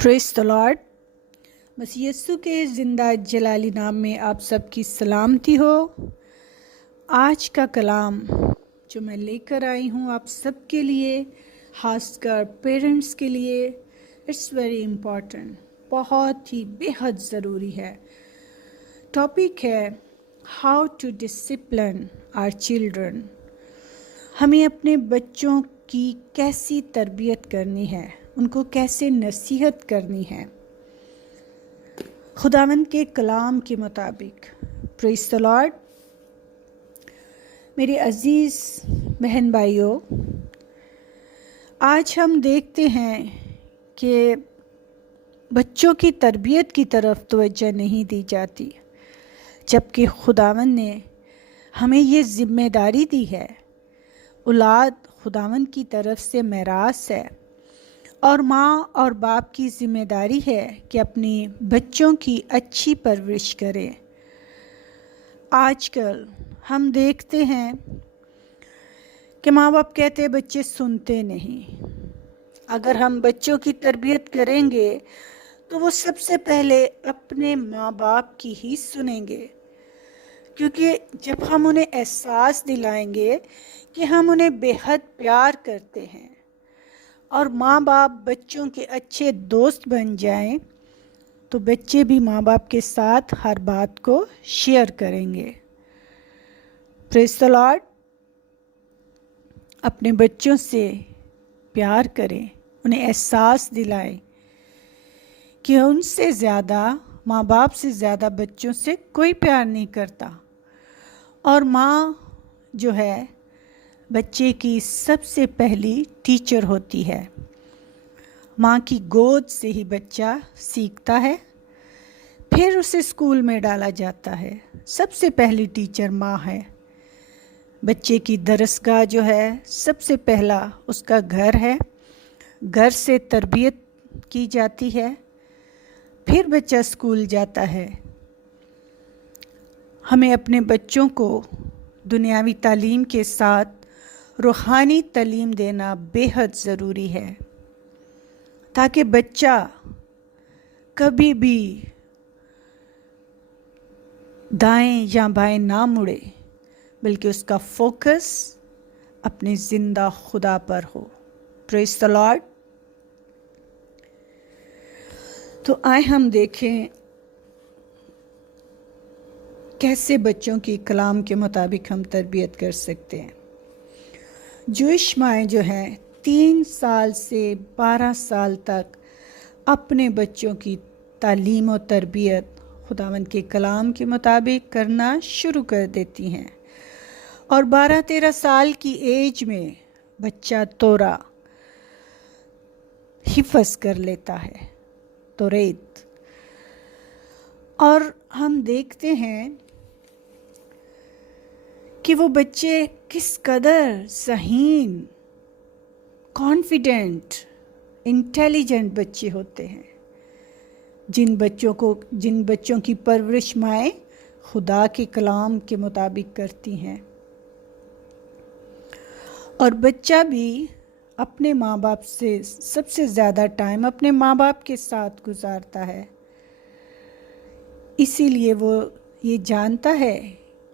پریز دی lord. مسیح یسوع کے زندہ جلالی نام میں آپ سب کی سلامتی ہو۔ آج کا کلام جو میں لے کر آئی ہوں آپ سب کے لیے، خاص کر پیرنٹس کے لیے، اٹس ویری امپورٹنٹ، بہت ہی بے حد ضروری ہے۔ ٹاپک ہے how to discipline our children. ہمیں اپنے بچوں کی کیسی تربیت کرنی ہے، ان کو کیسے نصیحت کرنی ہے خداوند کے کلام کے مطابق۔ پریز دی لارڈ۔ میرے عزیز بہن بھائیوں، آج ہم دیکھتے ہیں کہ بچوں کی تربیت کی طرف توجہ نہیں دی جاتی، جبکہ خداوند نے ہمیں یہ ذمہ داری دی ہے۔ اولاد خداوند کی طرف سے میراث ہے، اور ماں اور باپ کی ذمہ داری ہے کہ اپنی بچوں کی اچھی پرورش کریں۔ آج کل ہم دیکھتے ہیں کہ ماں باپ کہتے بچے سنتے نہیں۔ اگر ہم بچوں کی تربیت کریں گے تو وہ سب سے پہلے اپنے ماں باپ کی ہی سنیں گے، کیونکہ جب ہم انہیں احساس دلائیں گے کہ ہم انہیں بے حد پیار کرتے ہیں اور ماں باپ بچوں کے اچھے دوست بن جائیں، تو بچے بھی ماں باپ کے ساتھ ہر بات کو شیئر کریں گے۔ پریز دی لارڈ۔ اپنے بچوں سے پیار کریں، انہیں احساس دلائیں کہ ان سے زیادہ، ماں باپ سے زیادہ بچوں سے کوئی پیار نہیں کرتا، اور ماں جو ہے بچے کی سب سے پہلی ٹیچر ہوتی ہے۔ ماں کی گود سے ہی بچہ سیکھتا ہے، پھر اسے اسکول میں ڈالا جاتا ہے۔ سب سے پہلی ٹیچر ماں ہے۔ بچے کی درسگاہ جو ہے سب سے پہلا اس کا گھر ہے، گھر سے تربیت کی جاتی ہے، پھر بچہ اسکول جاتا ہے۔ ہمیں اپنے بچوں کو دنیاوی تعلیم کے ساتھ روحانی تعلیم دینا بے حد ضروری ہے، تاکہ بچہ کبھی بھی دائیں یا بائیں نہ مڑے، بلکہ اس کا فوکس اپنے زندہ خدا پر ہو۔ پریز دی لارڈ۔ تو آئے ہم دیکھیں کیسے بچوں کی کلام کے مطابق ہم تربیت کر سکتے ہیں۔ جوئش مائیں جو ہیں 3 سال سے 12 سال تک اپنے بچوں کی تعلیم و تربیت خداوند کے کلام کے مطابق کرنا شروع کر دیتی ہیں، اور 12-13 سال کی ایج میں بچہ تورا حفظ کر لیتا ہے، توریت۔ اور ہم دیکھتے ہیں کہ وہ بچے کس قدر ذہین، کانفیڈنٹ، انٹیلیجنٹ بچے ہوتے ہیں، جن بچوں کی پرورش مائیں خدا کے کلام کے مطابق کرتی ہیں۔ اور بچہ بھی اپنے ماں باپ سے سب سے زیادہ ٹائم اپنے ماں باپ کے ساتھ گزارتا ہے، اسی لیے وہ یہ جانتا ہے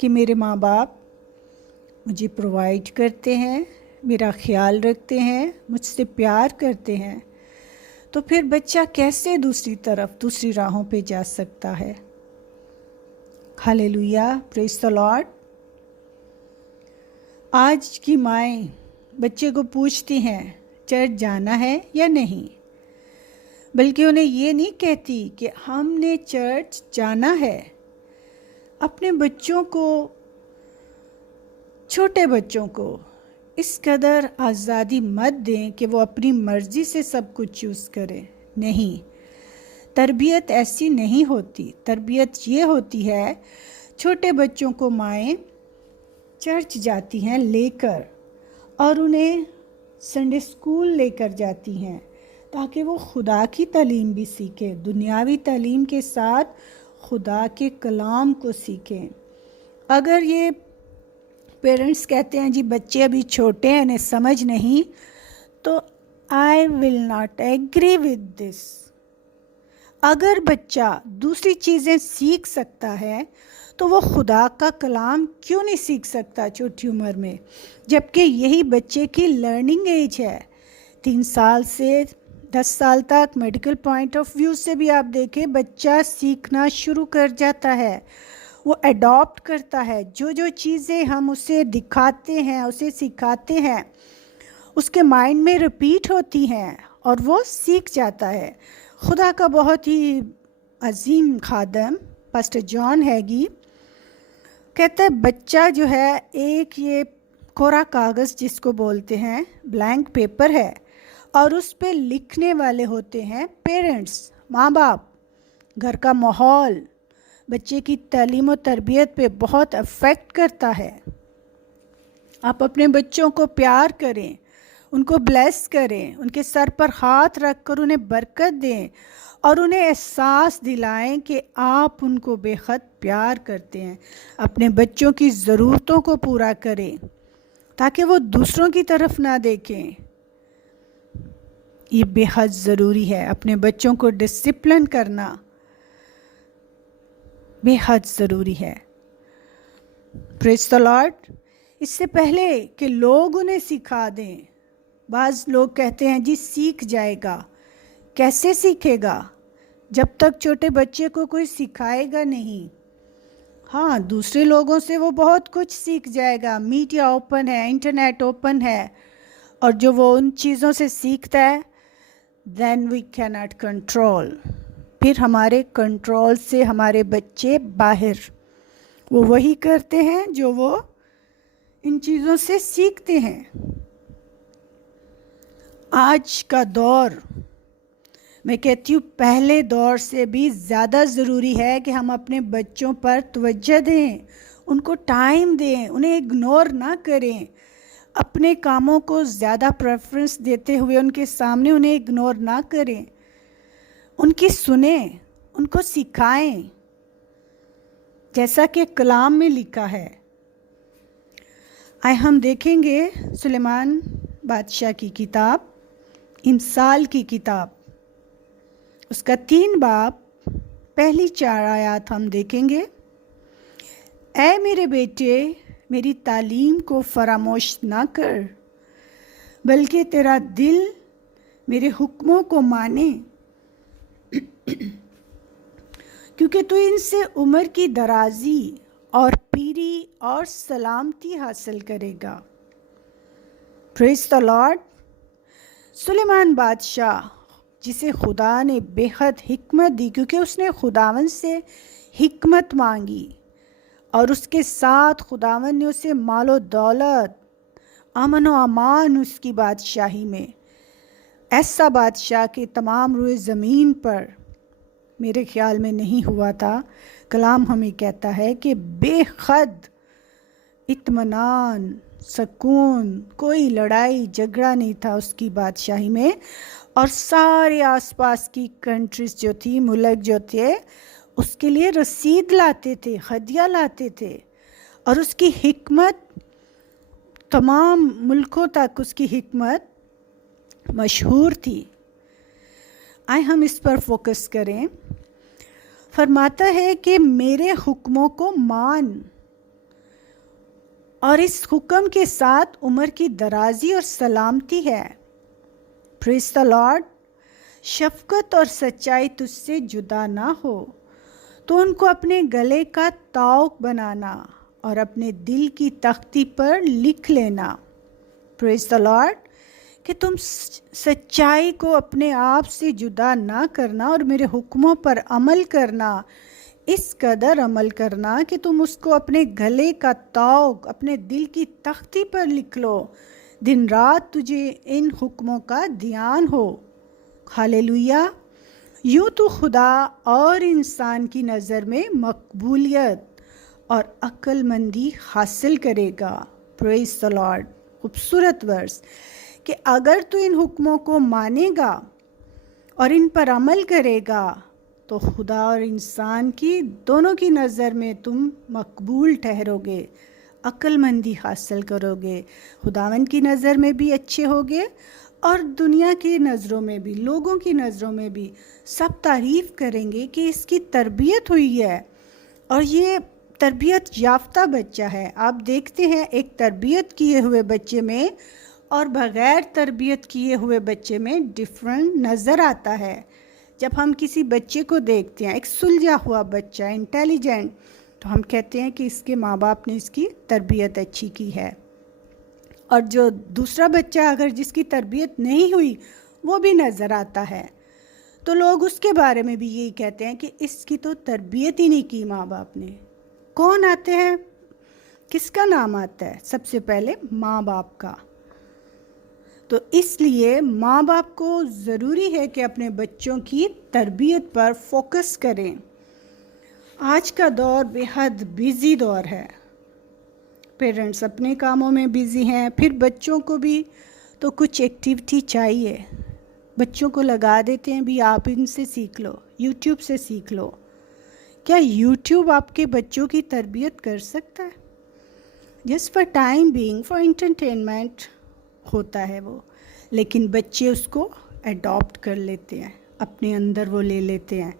کہ میرے ماں باپ مجھے پرووائڈ کرتے ہیں، میرا خیال رکھتے ہیں، مجھ سے پیار کرتے ہیں، تو پھر بچہ کیسے دوسری راہوں پہ جا سکتا ہے۔ ہاللیلویا، پریز دی لارڈ۔ آج کی مائیں بچے کو پوچھتی ہیں چرچ جانا ہے یا نہیں، بلکہ انہیں یہ نہیں کہتی کہ ہم نے چرچ جانا ہے۔ اپنے بچوں کو، چھوٹے بچوں کو اس قدر آزادی مت دیں کہ وہ اپنی مرضی سے سب کچھ چوز کریں۔ نہیں، تربیت ایسی نہیں ہوتی۔ تربیت یہ ہوتی ہے، چھوٹے بچوں کو مائیں چرچ جاتی ہیں لے کر، اور انہیں سنڈے اسکول لے کر جاتی ہیں، تاکہ وہ خدا کی تعلیم بھی سیکھیں، دنیاوی تعلیم کے ساتھ خدا کے کلام کو سیکھیں۔ اگر یہ پیرنٹس کہتے ہیں جی بچے ابھی چھوٹے ہیں، انہیں سمجھ نہیں، تو I will not agree with this۔ اگر بچہ دوسری چیزیں سیکھ سکتا ہے تو وہ خدا کا کلام کیوں نہیں سیکھ سکتا چھوٹی عمر میں، جبکہ یہی بچے کی لرننگ ایج ہے۔ 3 سال سے 10 سال تک میڈیکل پوائنٹ آف ویو سے بھی آپ دیکھیں، بچہ سیکھنا شروع کر جاتا ہے، وہ اڈاپٹ کرتا ہے۔ جو چیزیں ہم اسے دکھاتے ہیں، اسے سکھاتے ہیں، اس کے مائنڈ میں ریپیٹ ہوتی ہیں اور وہ سیکھ جاتا ہے۔ خدا کا بہت ہی عظیم خادم پاسٹر جان ہیگی کہتا ہے بچہ جو ہے ایک یہ کورا کاغذ جس کو بولتے ہیں، بلینک پیپر ہے، اور اس پہ لکھنے والے ہوتے ہیں پیرنٹس، ماں باپ۔ گھر کا ماحول بچے کی تعلیم و تربیت پہ بہت افیکٹ کرتا ہے۔ آپ اپنے بچوں کو پیار کریں، ان کو بلیس کریں، ان کے سر پر ہاتھ رکھ کر انہیں برکت دیں اور انہیں احساس دلائیں کہ آپ ان کو بے حد پیار کرتے ہیں۔ اپنے بچوں کی ضرورتوں کو پورا کریں تاکہ وہ دوسروں کی طرف نہ دیکھیں۔ یہ بے حد ضروری ہے، اپنے بچوں کو ڈسپلن کرنا بے حد ضروری ہے۔ پریز دی لارڈ۔ اس سے پہلے کہ لوگ انہیں سکھا دیں، بعض لوگ کہتے ہیں جی سیکھ جائے گا۔ کیسے سیکھے گا جب تک چھوٹے بچے کو کوئی سکھائے گا نہیں؟ ہاں، دوسرے لوگوں سے وہ بہت کچھ سیکھ جائے گا، میڈیا اوپن ہے، انٹرنیٹ اوپن ہے، اور جو وہ ان چیزوں سے سیکھتا ہے then we cannot control، پھر ہمارے کنٹرول سے ہمارے بچے باہر، وہ وہی کرتے ہیں جو وہ ان چیزوں سے سیکھتے ہیں۔ آج کا دور، میں کہتی ہوں پہلے دور سے بھی زیادہ ضروری ہے کہ ہم اپنے بچوں پر توجہ دیں، ان کو ٹائم دیں، انہیں اگنور نہ کریں، اپنے کاموں کو زیادہ پریفرنس دیتے ہوئے ان کے سامنے انہیں اگنور نہ کریں، ان کی سنیں، ان کو سکھائیں جیسا کہ کلام میں لکھا ہے۔ آئے ہم دیکھیں گے سلیمان بادشاہ کی کتاب، امثال کی کتاب، اس کا 3 باب، پہلی 4 آیات ہم دیکھیں گے۔ اے میرے بیٹے، میری تعلیم کو فراموش نہ کر، بلکہ تیرا دل میرے حکموں کو مانے، کیونکہ تو ان سے عمر کی درازی اور پیری اور سلامتی حاصل کرے گا۔ پریز دی لارڈ۔ سلیمان بادشاہ جسے خدا نے بے حد حکمت دی، کیونکہ اس نے خداوند سے حکمت مانگی، اور اس کے ساتھ خداوند نے اسے مال و دولت، امن و امان اس کی بادشاہی میں، ایسا بادشاہ کہ تمام روئے زمین پر میرے خیال میں نہیں ہوا تھا۔ کلام ہمیں کہتا ہے کہ بے حد اطمینان، سکون، کوئی لڑائی جھگڑا نہیں تھا اس کی بادشاہی میں، اور سارے آس پاس کی کنٹریز جو تھی، ملک جو تھے، اس کے لیے رسید لاتے تھے، ہدیہ لاتے تھے، اور اس کی حکمت تمام ملکوں تک اس کی حکمت مشہور تھی۔ آئے ہم اس پر فوکس کریں۔ فرماتا ہے کہ میرے حکموں کو مان، اور اس حکم کے ساتھ عمر کی درازی اور سلامتی ہے۔ پریز دی لارڈ۔ شفقت اور سچائی تجھ سے جدا نہ ہو، تو ان کو اپنے گلے کا طوق بنانا اور اپنے دل کی تختی پر لکھ لینا۔ پریز دی لارڈ۔ کہ تم سچائی کو اپنے آپ سے جدا نہ کرنا اور میرے حکموں پر عمل کرنا، اس قدر عمل کرنا کہ تم اس کو اپنے گلے کا طوق، اپنے دل کی تختی پر لکھ لو، دن رات تجھے ان حکموں کا دھیان ہو۔ ہاللیلویا۔ یوں تو خدا اور انسان کی نظر میں مقبولیت اور عقل مندی حاصل کرے گا۔ پریز دی لارڈ۔ خوبصورت ورس کہ اگر تو ان حکموں کو مانے گا اور ان پر عمل کرے گا تو خدا اور انسان کی دونوں کی نظر میں تم مقبول ٹھہرو گے، عقل مندی حاصل کرو گے، خداوند کی نظر میں بھی اچھے ہوگے اور دنیا کی نظروں میں بھی، لوگوں کی نظروں میں بھی سب تعریف کریں گے کہ اس کی تربیت ہوئی ہے اور یہ تربیت یافتہ بچہ ہے۔ آپ دیکھتے ہیں ایک تربیت کیے ہوئے بچے میں اور بغیر تربیت کیے ہوئے بچے میں ڈفرنٹ نظر آتا ہے۔ جب ہم کسی بچے کو دیکھتے ہیں، ایک سلجھا ہوا بچہ، انٹیلیجنٹ، تو ہم کہتے ہیں کہ اس کے ماں باپ نے اس کی تربیت اچھی کی ہے۔ اور جو دوسرا بچہ اگر جس کی تربیت نہیں ہوئی وہ بھی نظر آتا ہے، تو لوگ اس کے بارے میں بھی یہی کہتے ہیں کہ اس کی تو تربیت ہی نہیں کی ماں باپ نے۔ کون آتے ہیں؟ کس کا نام آتا ہے؟ سب سے پہلے ماں باپ کا۔ تو اس لیے ماں باپ کو ضروری ہے کہ اپنے بچوں کی تربیت پر فوکس کریں۔ آج کا دور بے حد بیزی دور ہے، پیرنٹس اپنے کاموں میں بیزی ہیں، پھر بچوں کو بھی تو کچھ ایکٹیویٹی چاہیے۔ بچوں کو لگا دیتے ہیں بھی آپ ان سے سیکھ لو، یوٹیوب سے سیکھ لو۔ کیا یوٹیوب آپ کے بچوں کی تربیت کر سکتا ہے؟ Just for time being, for entertainment ہوتا ہے وہ، لیکن بچے اس کو اڈاپٹ کر لیتے ہیں، اپنے اندر وہ لے لیتے ہیں،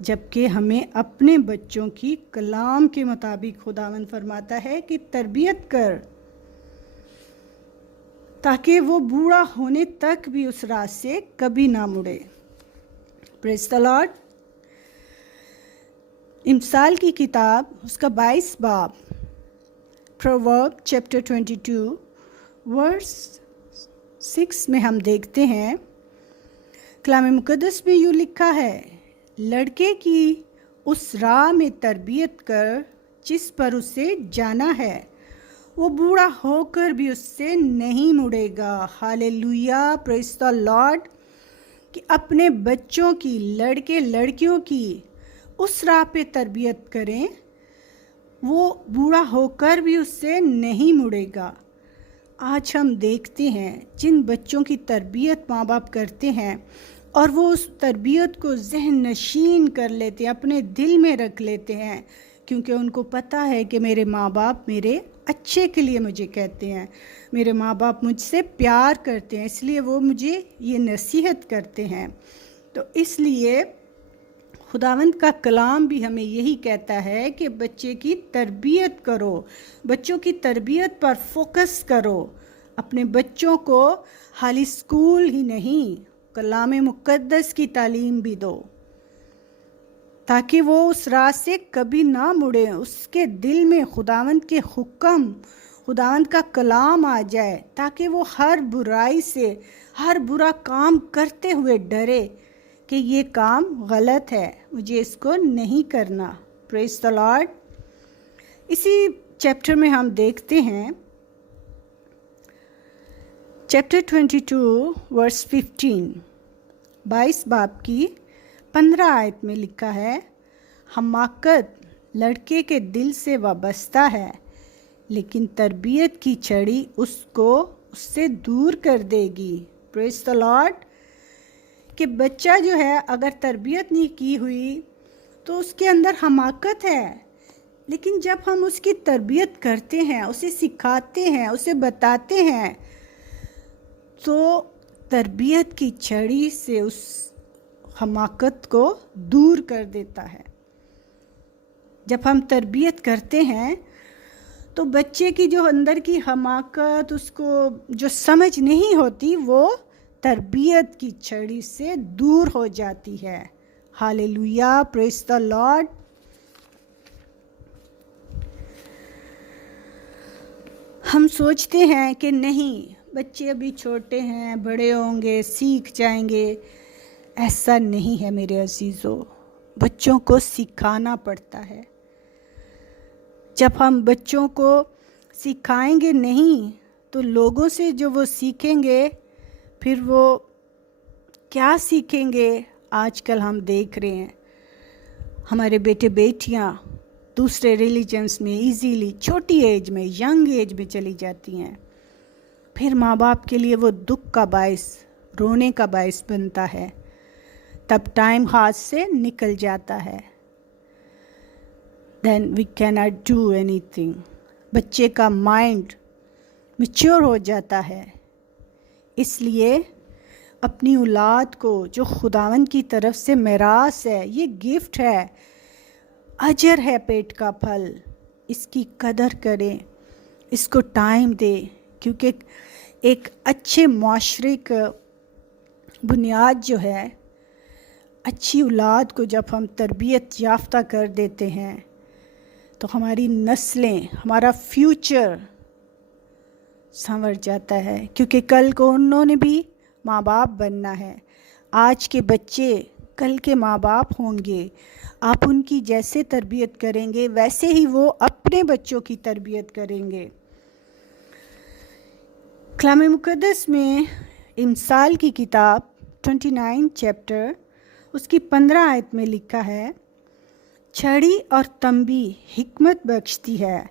جبکہ ہمیں اپنے بچوں کی کلام کے مطابق خداوند فرماتا ہے کہ تربیت کر، تاکہ وہ بوڑھا ہونے تک بھی اس راہ سے کبھی نہ مڑے۔ پریز دی لارڈ۔ امثال کی کتاب اس کا 22 باب، پروورب چیپٹر 22 ورس 6 میں ہم دیکھتے ہیں، کلام مقدس میں یوں لکھا ہے، لڑکے کی اس راہ میں تربیت کر جس پر اسے جانا ہے، وہ بوڑھا ہو کر بھی اس سے نہیں مڑے گا۔ ہاللیلویا، پریز دی لارڈ۔ کہ اپنے بچوں کی، لڑکے لڑکیوں کی اس راہ پہ تربیت کریں، وہ بوڑھا ہو کر بھی اس سے نہیں مڑے گا۔ آج ہم دیکھتے ہیں جن بچوں کی تربیت ماں باپ کرتے ہیں اور وہ اس تربیت کو ذہن نشین کر لیتے ہیں، اپنے دل میں رکھ لیتے ہیں، کیونکہ ان کو پتہ ہے کہ میرے ماں باپ میرے اچھے کے لیے مجھے کہتے ہیں، میرے ماں باپ مجھ سے پیار کرتے ہیں، اس لیے وہ مجھے یہ نصیحت کرتے ہیں۔ تو اس لیے خداوند کا کلام بھی ہمیں یہی کہتا ہے کہ بچے کی تربیت کرو، بچوں کی تربیت پر فوکس کرو، اپنے بچوں کو خالی اسکول ہی نہیں، کلام مقدس کی تعلیم بھی دو، تاکہ وہ اس راہ سے کبھی نہ مڑے، اس کے دل میں خداوند کے حکم، خداوند کا کلام آ جائے، تاکہ وہ ہر برائی سے، ہر برا کام کرتے ہوئے ڈرے کہ یہ کام غلط ہے، مجھے اس کو نہیں کرنا۔ پریز دی لارڈ۔ اسی چیپٹر میں ہم دیکھتے ہیں، چیپٹر 22 ورس 15، 22 باب کی 15 آیت میں لکھا ہے، حماقت لڑکے کے دل سے وابستہ ہے، لیکن تربیت کی چھڑی اس کو اس سے دور کر دے گی۔ پریز دی لارڈ۔ کہ بچہ جو ہے اگر تربیت نہیں کی ہوئی تو اس کے اندر حماقت ہے، لیکن جب ہم اس کی تربیت کرتے ہیں، اسے سکھاتے ہیں، اسے بتاتے ہیں، تو تربیت کی چھڑی سے اس حماقت کو دور کر دیتا ہے۔ جب ہم تربیت کرتے ہیں تو بچے کی جو اندر کی حماقت، اس کو جو سمجھ نہیں ہوتی، وہ تربیت کی چھڑی سے دور ہو جاتی ہے۔ ہاللیلویا، پریز دی لارڈ۔ ہم سوچتے ہیں کہ نہیں، بچے ابھی چھوٹے ہیں، بڑے ہوں گے، سیکھ جائیں گے۔ ایسا نہیں ہے میرے عزیزو، بچوں کو سکھانا پڑتا ہے۔ جب ہم بچوں کو سکھائیں گے نہیں تو لوگوں سے جو وہ سیکھیں گے، پھر وہ کیا سیکھیں گے؟ آج کل ہم دیکھ رہے ہیں ہمارے بیٹے بیٹیاں دوسرے ریلیجنس میں ایزیلی چھوٹی ایج میں، ینگ ایج میں چلی جاتی ہیں، پھر ماں باپ کے لیے وہ دکھ کا باعث، رونے کا باعث بنتا ہے، تب ٹائم ہاتھ سے نکل جاتا ہے۔ then we cannot do anything۔ بچے کا مائنڈ میچور ہو جاتا ہے اس لیے اپنی اولاد کو جو خداوند کی طرف سے میراث ہے، یہ گفٹ ہے، اجر ہے، پیٹ کا پھل، اس کی قدر کریں، اس کو ٹائم دے، کیونکہ ایک اچھے معاشرے کا بنیاد جو ہے، اچھی اولاد کو جب ہم تربیت یافتہ کر دیتے ہیں تو ہماری نسلیں، ہمارا فیوچر سنور جاتا ہے، کیونکہ کل کو انہوں نے بھی ماں باپ بننا ہے۔ آج کے بچے کل کے ماں باپ ہوں گے، آپ ان کی جیسے تربیت کریں گے ویسے ہی وہ اپنے بچوں کی تربیت کریں گے۔ کلام مقدس میں امثال کی کتاب 29 چیپٹر اس کی 15 آیت میں لکھا ہے، چھڑی اور تنبی حکمت بخشتی ہے،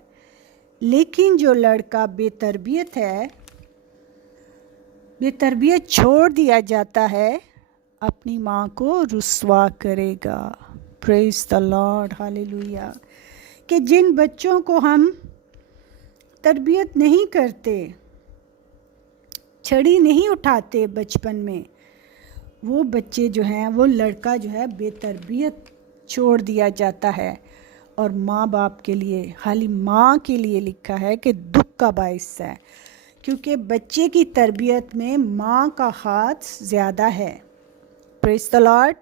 لیکن جو لڑکا بے تربیت ہے، بے تربیت چھوڑ دیا جاتا ہے، اپنی ماں کو رسوا کرے گا۔ پریز دی لارڈ، ہاللیلویا۔ کہ جن بچوں کو ہم تربیت نہیں کرتے، چھڑی نہیں اٹھاتے بچپن میں، وہ بچے جو ہیں، وہ لڑکا جو ہے بے تربیت چھوڑ دیا جاتا ہے، اور ماں باپ کے لیے، خالی ماں کے لیے لکھا ہے کہ دکھ کا باعث ہے، کیونکہ بچے کی تربیت میں ماں کا ہاتھ زیادہ ہے۔ پریز دی لارڈ۔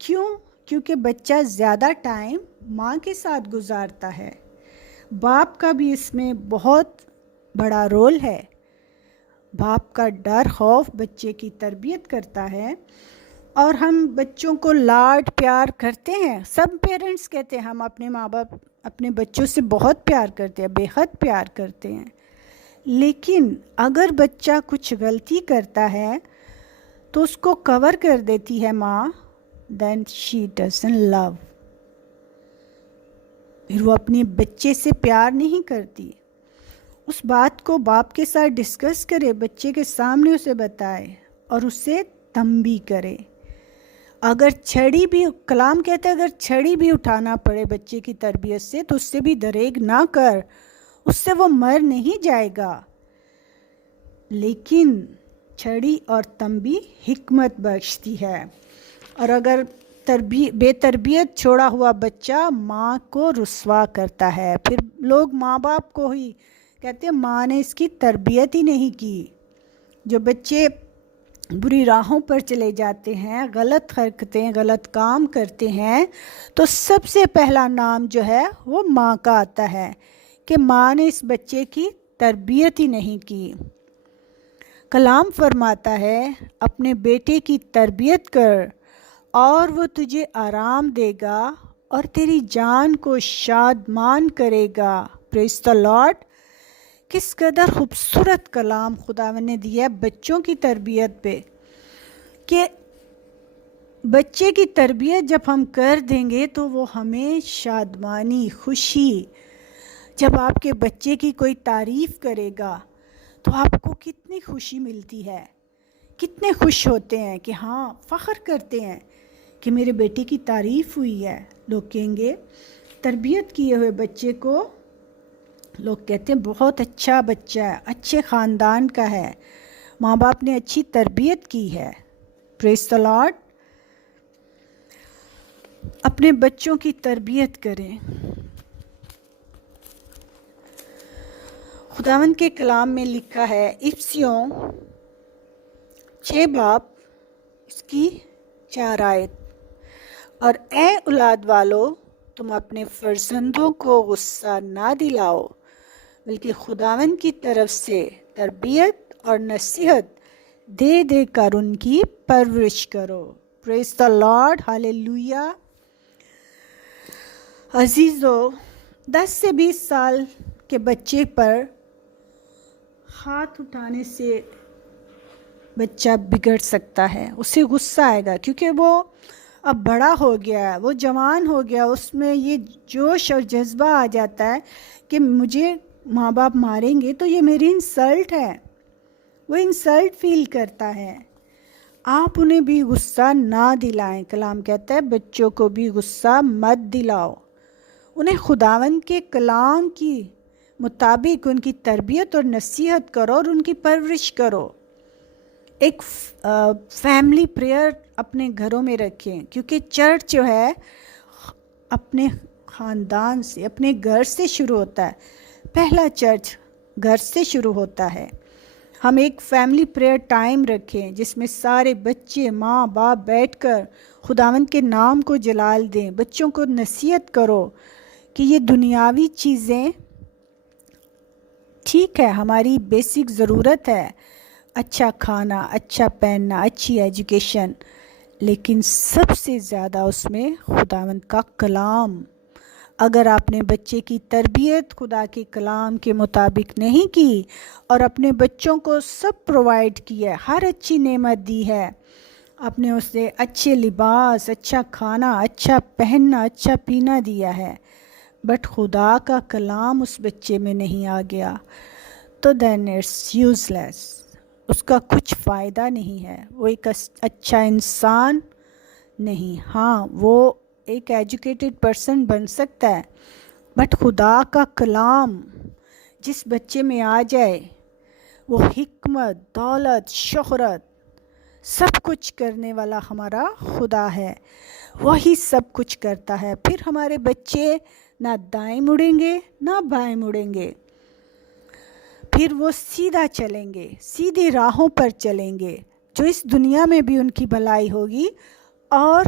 کیوں؟ کیونکہ بچہ زیادہ ٹائم ماں کے ساتھ گزارتا ہے۔ باپ کا بھی اس میں بہت بڑا رول ہے۔ باپ کا ڈر خوف بچے کی تربیت کرتا ہے، اور ہم بچوں کو لاڈ پیار کرتے ہیں۔ سب پیرنٹس کہتے ہیں ہم اپنے ماں باپ، اپنے بچوں سے بہت پیار کرتے ہیں، بے حد پیار کرتے ہیں، لیکن اگر بچہ کچھ غلطی کرتا ہے تو اس کو کور کر دیتی ہے ماں، then she doesn't love۔ پھر وہ اپنے بچے سے پیار نہیں کرتی۔ اس بات کو باپ کے ساتھ ڈسکس کرے، بچے کے سامنے اسے بتائے اور اسے تنبیہ کرے۔ اگر چھڑی بھی، کلام کہتا ہے اگر چھڑی بھی اٹھانا پڑے بچے کی تربیت سے تو اس سے بھی دریغ نہ کر، اس سے وہ مر نہیں جائے گا، لیکن چھڑی اور تنبیہ حکمت بخشتی ہے۔ اور اگر بے تربیت چھوڑا ہوا بچہ ماں کو رسوا کرتا ہے، پھر لوگ ماں باپ کو ہی کہتے ہیں ماں نے اس کی تربیت ہی نہیں کی۔ جو بچے بری راہوں پر چلے جاتے ہیں، غلط حرکتیں، غلط کام کرتے ہیں، تو سب سے پہلا نام جو ہے وہ ماں کا آتا ہے کہ ماں نے اس بچے کی تربیت ہی نہیں کی۔ کلام فرماتا ہے اپنے بیٹے کی تربیت کر اور وہ تجھے آرام دے گا اور تیری جان کو شادمان کرے گا۔ پریز دی لارڈ۔ کس قدر خوبصورت کلام خداوند نے دیا ہے بچوں کی تربیت پہ، کہ بچے کی تربیت جب ہم کر دیں گے تو وہ ہمیں شادمانی، خوشی، جب آپ کے بچے کی کوئی تعریف کرے گا تو آپ کو کتنی خوشی ملتی ہے، کتنے خوش ہوتے ہیں کہ ہاں، فخر کرتے ہیں کہ میرے بیٹے کی تعریف ہوئی ہے۔ لوگ کہیں گے تربیت کیے ہوئے بچے کو، لوگ کہتے ہیں بہت اچھا بچہ ہے، اچھے خاندان کا ہے، ماں باپ نے اچھی تربیت کی ہے۔ پریز دی لارڈ۔ اپنے بچوں کی تربیت کریں۔ خداوند کے کلام میں لکھا ہے افسیوں 6 باب اس کی 4 آیت، اور اے اولاد والو، تم اپنے فرزندوں کو غصہ نہ دلاؤ، بلکہ خداوند کی طرف سے تربیت اور نصیحت دے دے کر ان کی پرورش کرو۔ پریز دی لارڈ، ہاللیلویا۔ عزیزو، 10 سے 20 سال کے بچے پر ہاتھ اٹھانے سے بچہ بگڑ سکتا ہے، اسے غصہ آئے گا، کیونکہ وہ اب بڑا ہو گیا ہے، وہ جوان ہو گیا، اس میں یہ جوش اور جذبہ آ جاتا ہے کہ مجھے ماں باپ ماریں گے تو یہ میری انسلٹ ہے، وہ انسلٹ فیل کرتا ہے۔ آپ انہیں بھی غصہ نہ دلائیں۔ کلام کہتا ہے بچوں کو بھی غصہ مت دلاؤ، انہیں خداوند کے کلام کی مطابق ان کی تربیت اور نصیحت کرو اور ان کی پرورش کرو۔ ایک فیملی پریئر اپنے گھروں میں رکھیں، کیونکہ چرچ جو ہے اپنے خاندان سے، اپنے گھر سے شروع ہوتا ہے. پہلا چرچ گھر سے شروع ہوتا ہے. ہم ایک فیملی پریئر ٹائم رکھیں جس میں سارے بچے، ماں باپ بیٹھ کر خداوند کے نام کو جلال دیں. بچوں کو نصیحت کرو کہ یہ دنیاوی چیزیں ٹھیک ہے، ہماری بیسک ضرورت ہے، اچھا کھانا، اچھا پہننا، اچھی ایجوکیشن، لیکن سب سے زیادہ اس میں خداوند کا کلام. اگر آپ نے بچے کی تربیت خدا کے کلام کے مطابق نہیں کی اور اپنے بچوں کو سب پرووائڈ کیا ہے، ہر اچھی نعمت دی ہے، آپ نے اسے اچھے لباس، اچھا کھانا، اچھا پہننا، اچھا پینا دیا ہے، بٹ خدا کا کلام اس بچے میں نہیں آ گیا، تو دین اٹس یوز لیس. اس کا کچھ فائدہ نہیں ہے، وہ ایک اچھا انسان نہیں. ہاں، وہ ایک ایجوکیٹڈ پرسن بن سکتا ہے، بٹ خدا کا کلام جس بچے میں آ جائے، وہ حکمت، دولت، شہرت، سب کچھ کرنے والا ہمارا خدا ہے. وہی سب کچھ کرتا ہے. پھر ہمارے بچے نہ دائیں مڑیں گے نہ بائیں مڑیں گے، پھر وہ سیدھا چلیں گے، سیدھی راہوں پر چلیں گے، جو اس دنیا میں بھی ان کی بھلائی ہوگی اور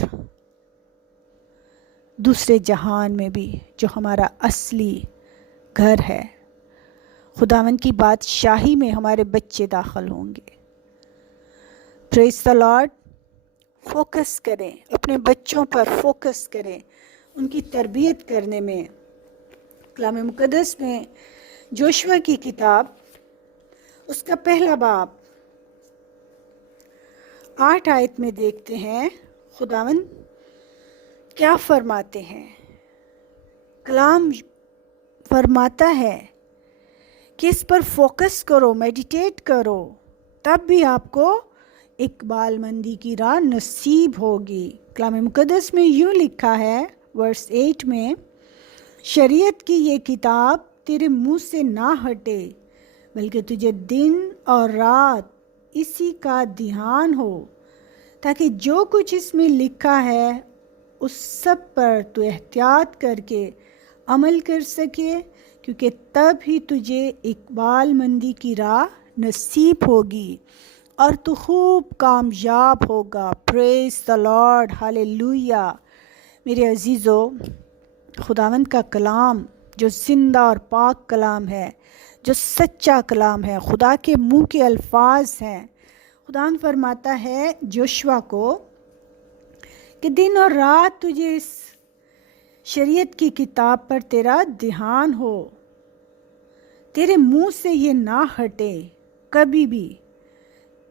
دوسرے جہان میں بھی، جو ہمارا اصلی گھر ہے، خداوند کی بادشاہی میں ہمارے بچے داخل ہوں گے. پریز دی لارڈ. فوکس کریں، اپنے بچوں پر فوکس کریں، ان کی تربیت کرنے میں. کلام مقدس میں جوشوا کی کتاب، اس کا پہلا باب 8 آیت میں دیکھتے ہیں خداوند کیا فرماتے ہیں. کلام فرماتا ہے کہ اس پر فوکس کرو، میڈیٹیٹ کرو، تب بھی آپ کو اقبال مندی کی راہ نصیب ہوگی. کلام مقدس میں یوں لکھا ہے ورس 8 میں، شریعت کی یہ کتاب تیرے منہ سے نہ ہٹے، بلکہ تجھے دن اور رات اسی کا دھیان ہو، تاکہ جو کچھ اس میں لکھا ہے اس سب پر تو احتیاط کر کے عمل کر سکے، کیونکہ تب ہی تجھے اقبال مندی کی راہ نصیب ہوگی اور تو خوب کامیاب ہوگا. پریز دی لارڈ. ہاللیلویا. میرے عزیزو، خداوند کا کلام جو زندہ اور پاک کلام ہے، جو سچا کلام ہے، خدا کے منہ کے الفاظ ہیں. خداوند فرماتا ہے جوشوا کو کہ دن اور رات تجھے اس شریعت کی کتاب پر تیرا دھیان ہو، تیرے منہ سے یہ نہ ہٹے کبھی بھی،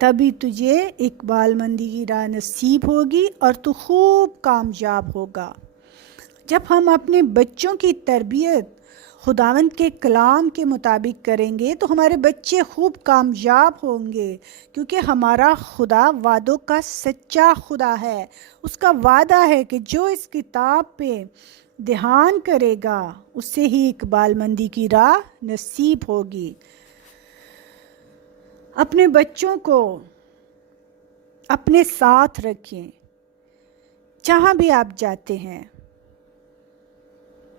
تبھی تجھے اقبال مندی کی راہ نصیب ہوگی اور تو خوب کامیاب ہوگا. جب ہم اپنے بچوں کی تربیت خداوند کے کلام کے مطابق کریں گے تو ہمارے بچے خوب کامیاب ہوں گے، کیونکہ ہمارا خدا وعدوں کا سچا خدا ہے. اس کا وعدہ ہے کہ جو اس کتاب پہ دھیان کرے گا اسے ہی اقبال مندی کی راہ نصیب ہوگی. اپنے بچوں کو اپنے ساتھ رکھیں، جہاں بھی آپ جاتے ہیں.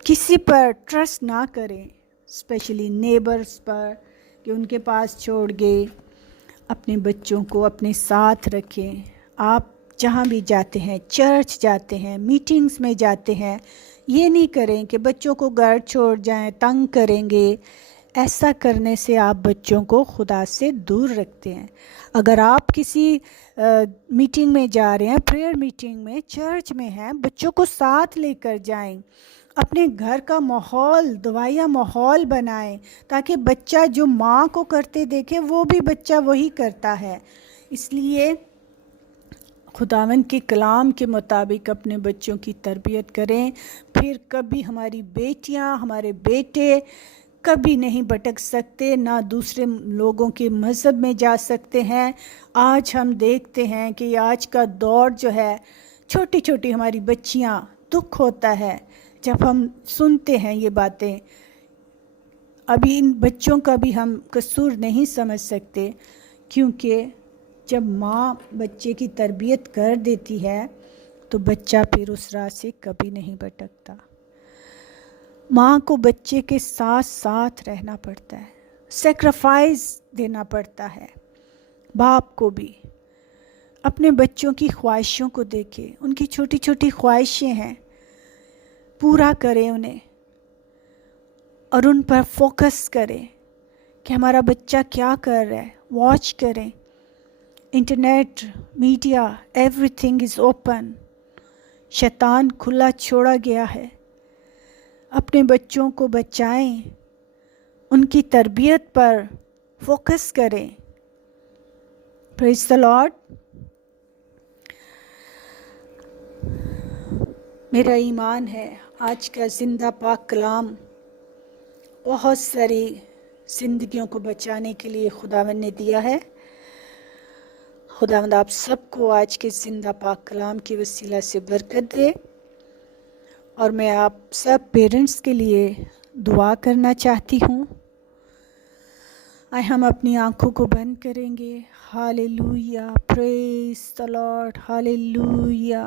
کسی پر ٹرسٹ نہ کریں، اسپیشلی نیبرز پر کہ ان کے پاس چھوڑ گئے. اپنے بچوں کو اپنے ساتھ رکھیں. آپ جہاں بھی جاتے ہیں، چرچ جاتے ہیں، میٹنگز میں جاتے ہیں، یہ نہیں کریں کہ بچوں کو گھر چھوڑ جائیں، تنگ کریں گے. ایسا کرنے سے آپ بچوں کو خدا سے دور رکھتے ہیں. اگر آپ کسی میٹنگ میں جا رہے ہیں، پریئر میٹنگ میں، چرچ میں ہیں، بچوں کو ساتھ لے کر جائیں. اپنے گھر کا ماحول، دعائیا ماحول بنائیں، تاکہ بچہ جو ماں کو کرتے دیکھے وہ بھی بچہ وہی کرتا ہے. اس لیے خداوند کے کلام کے مطابق اپنے بچوں کی تربیت کریں. پھر کبھی ہماری بیٹیاں، ہمارے بیٹے کبھی نہیں بھٹک سکتے، نہ دوسرے لوگوں کے مذہب میں جا سکتے ہیں. آج ہم دیکھتے ہیں کہ آج کا دور جو ہے، چھوٹی چھوٹی ہماری بچیاں، دکھ ہوتا ہے جب ہم سنتے ہیں یہ باتیں. ابھی ان بچوں کا بھی ہم قصور نہیں سمجھ سکتے، کیونکہ جب ماں بچے کی تربیت کر دیتی ہے تو بچہ پھر اس راہ سے کبھی نہیں بھٹکتا۔ ماں کو بچے کے ساتھ ساتھ رہنا پڑتا ہے، سیکریفائس دینا پڑتا ہے۔ باپ کو بھی اپنے بچوں کی خواہشوں کو دیکھے، ان کی چھوٹی چھوٹی خواہشیں ہیں، پورا کرے انہیں، اور ان پر فوکس کرے کہ ہمارا بچہ کیا کر رہا ہے، واچ کریں۔ Internet, media, every thing is open, شیطان کھلا چھوڑا گیا ہے۔ اپنے بچوں کو بچائیں، ان کی تربیت پر فوکس کریں۔ پریز دی لارڈ۔ میرا ایمان ہے آج کا زندہ پاک کلام بہت ساری زندگیوں کو بچانے کے لیے خداوند نے دیا ہے۔ خداوند آپ سب کو آج کے زندہ پاک کلام کی وسیلہ سے برکت دے، اور میں آپ سب پیرنٹس کے لیے دعا کرنا چاہتی ہوں۔ آئے ہم اپنی آنکھوں کو بند کریں گے۔ ہاللیلویا، پریز دی لارڈ، ہاللیلویا۔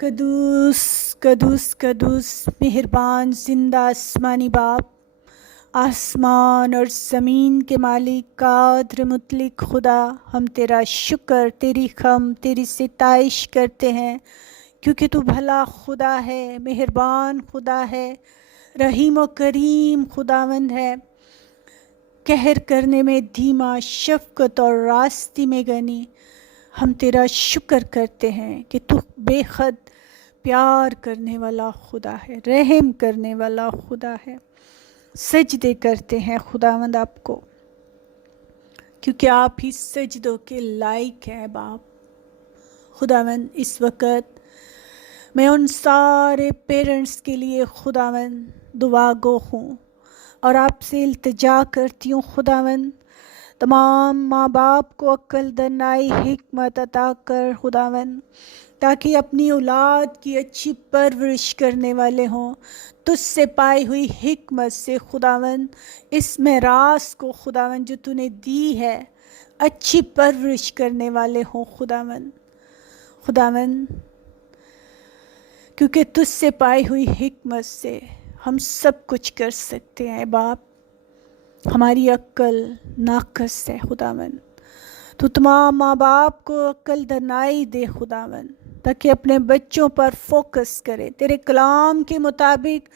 قدوس قدوس قدوس مہربان زندہ آسمانی باپ، آسمان اور زمین کے مالک، قادر مطلق خدا، ہم تیرا شکر، تیری حمد، تیری ستائش کرتے ہیں، کیونکہ تو بھلا خدا ہے، مہربان خدا ہے، رحیم و کریم خداوند ہے، قہر کرنے میں دھیما، شفقت اور راستی میں غنی۔ ہم تیرا شکر کرتے ہیں کہ تو بے حد پیار کرنے والا خدا ہے، رحم کرنے والا خدا ہے۔ سجدے کرتے ہیں خداوند آپ کو، کیونکہ آپ ہی سجدوں کے لائق ہیں باپ۔ خداوند اس وقت میں ان سارے پیرنٹس کے لیے خداوند دعا گو ہوں، اور آپ سے التجا کرتی ہوں خداوند، تمام ماں باپ کو عقل، دانائی، حکمت عطا کر خداوند، تاکہ اپنی اولاد کی اچھی پرورش کرنے والے ہوں، تجھ سے پائی ہوئی حکمت سے خداوند، اس میراث کو خداوند جو تو نے دی ہے، اچھی پرورش کرنے والے ہوں خداوند۔ خداوند کیونکہ تجھ سے پائی ہوئی حکمت سے ہم سب کچھ کر سکتے ہیں باپ، ہماری عقل ناقص ہے خداوند۔ تو تمام ماں باپ کو عقل دانائی دے خداوند، تاکہ اپنے بچوں پر فوکس کرے، تیرے کلام کے مطابق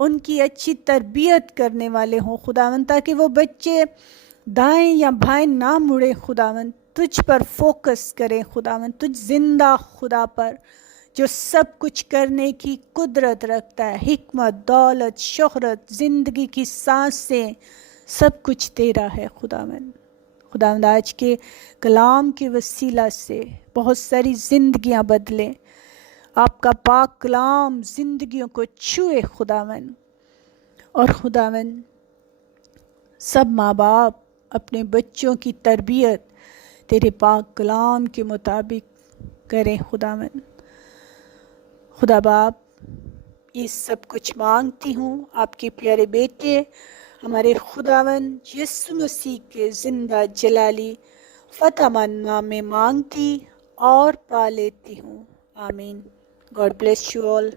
ان کی اچھی تربیت کرنے والے ہوں خداوند، تاکہ وہ بچے دائیں یا بائیں نہ مڑے خداوند، تجھ پر فوکس کریں خداوند، تجھ زندہ خدا پر جو سب کچھ کرنے کی قدرت رکھتا ہے، حکمت، دولت، شہرت، زندگی کی سانسیں، سب کچھ تیرا ہے خداوند۔ خداوند آج کے کلام کے وسیلہ سے بہت ساری زندگیاں بدلیں، آپ کا پاک کلام زندگیوں کو چھوئے خداوند، اور خداوند سب ماں باپ اپنے بچوں کی تربیت تیرے پاک کلام کے مطابق کریں خداوند۔ خدا باپ یہ سب کچھ مانگتی ہوں آپ کے پیارے بیٹے ہمارے خداوند یسوع مسیح کے زندہ جلالی فتح مند نام میں مانگتی اور پا لیتی ہوں، آمین۔ God bless you all.